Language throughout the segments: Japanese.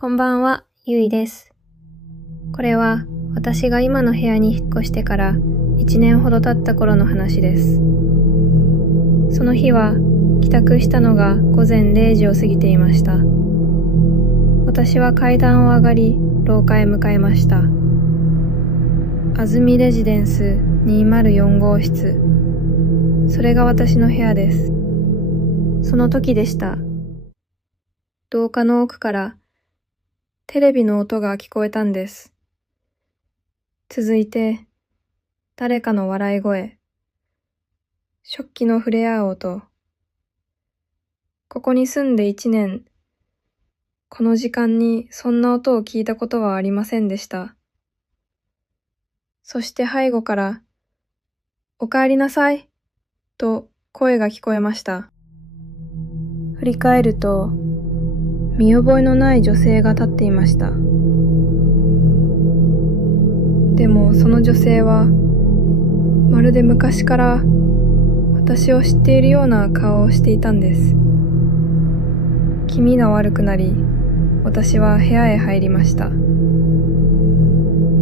こんばんは、ゆいです。これは私が今の部屋に引っ越してから1年ほど経った頃の話です。その日は帰宅したのが午前0時を過ぎていました。私は階段を上がり廊下へ向かいました。安住レジデンス204号室。それが私の部屋です。その時でした。廊下の奥からテレビの音が聞こえたんです。続いて、誰かの笑い声、食器の触れ合う音。ここに住んで1年、この時間にそんな音を聞いたことはありませんでした。そして背後から、おかえりなさい、と声が聞こえました。振り返ると、見覚えのない女性が立っていました。でもその女性は、まるで昔から私を知っているような顔をしていたんです。気味が悪くなり、私は部屋へ入りました。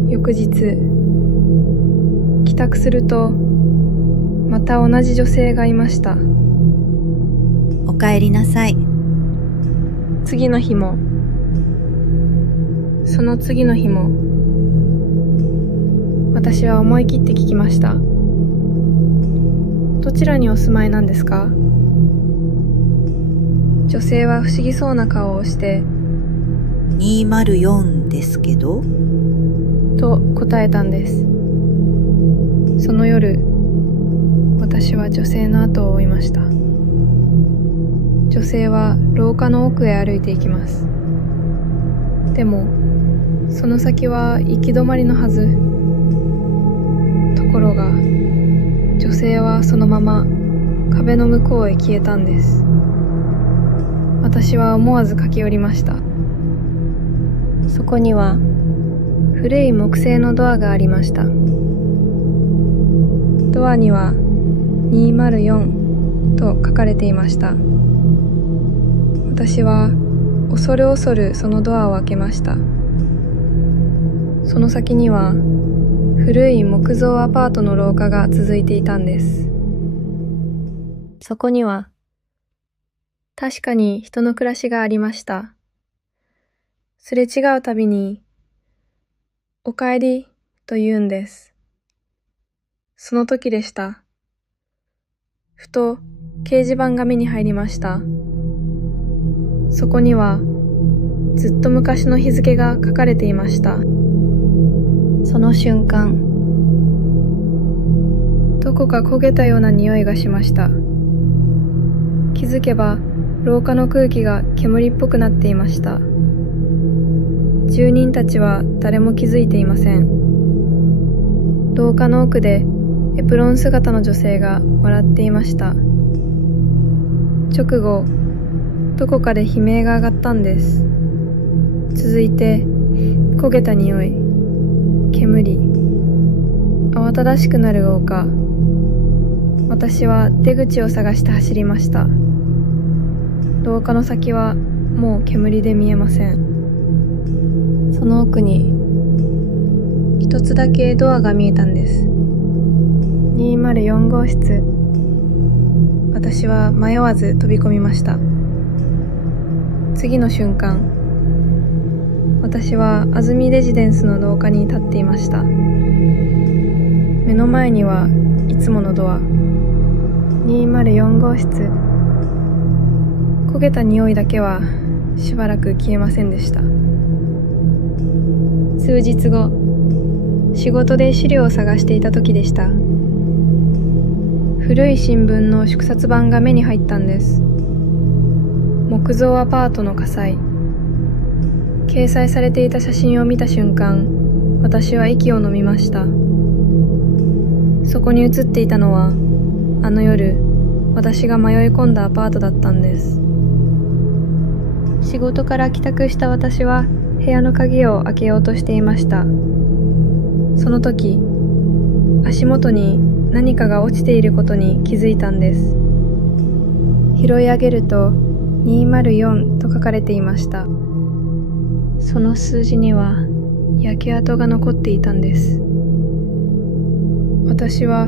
翌日、帰宅すると、また同じ女性がいました。おかえりなさい。次の日も、その次の日も、私は思い切って聞きました。どちらにお住まいなんですか？女性は不思議そうな顔をして、204ですけど？と答えたんです。その夜、私は女性の後を追いました。女性は廊下の奥へ歩いていきます。でも、その先は行き止まりのはず。ところが、女性はそのまま壁の向こうへ消えたんです。私は思わず駆け寄りました。そこには古い木製のドアがありました。ドアには204と書かれていました。私は恐る恐るそのドアを開けました。その先には古い木造アパートの廊下が続いていたんです。そこには確かに人の暮らしがありました。すれ違うたびにおかえりと言うんです。その時でした。ふと掲示板が目に入りました。そこにはずっと昔の日付が書かれていました。その瞬間、どこか焦げたような匂いがしました。気づけば廊下の空気が煙っぽくなっていました。住人たちは誰も気づいていません。廊下の奥でエプロン姿の女性が笑っていました。直後、どこかで悲鳴が上がったんです。続いて、焦げた匂い、煙、慌ただしくなる廊下。私は出口を探して走りました。廊下の先はもう煙で見えません。その奥に、一つだけドアが見えたんです。204号室。私は迷わず飛び込みました。次の瞬間、私は安住レジデンスの廊下に立っていました。目の前にはいつものドア、204号室。焦げた匂いだけはしばらく消えませんでした。数日後、仕事で資料を探していた時でした。古い新聞の縮刷版が目に入ったんです。木造アパートの火災。掲載されていた写真を見た瞬間、私は息を飲みました。そこに写っていたのは、あの夜、私が迷い込んだアパートだったんです。仕事から帰宅した私は、部屋の鍵を開けようとしていました。その時、足元に何かが落ちていることに気づいたんです。拾い上げると、204と書かれていました。その数字には焼け跡が残っていたんです。私は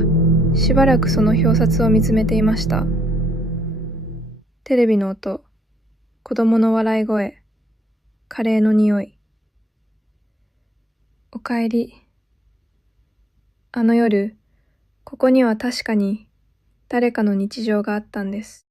しばらくその表札を見つめていました。テレビの音、子供の笑い声、カレーの匂い。おかえり。あの夜、ここには確かに誰かの日常があったんです。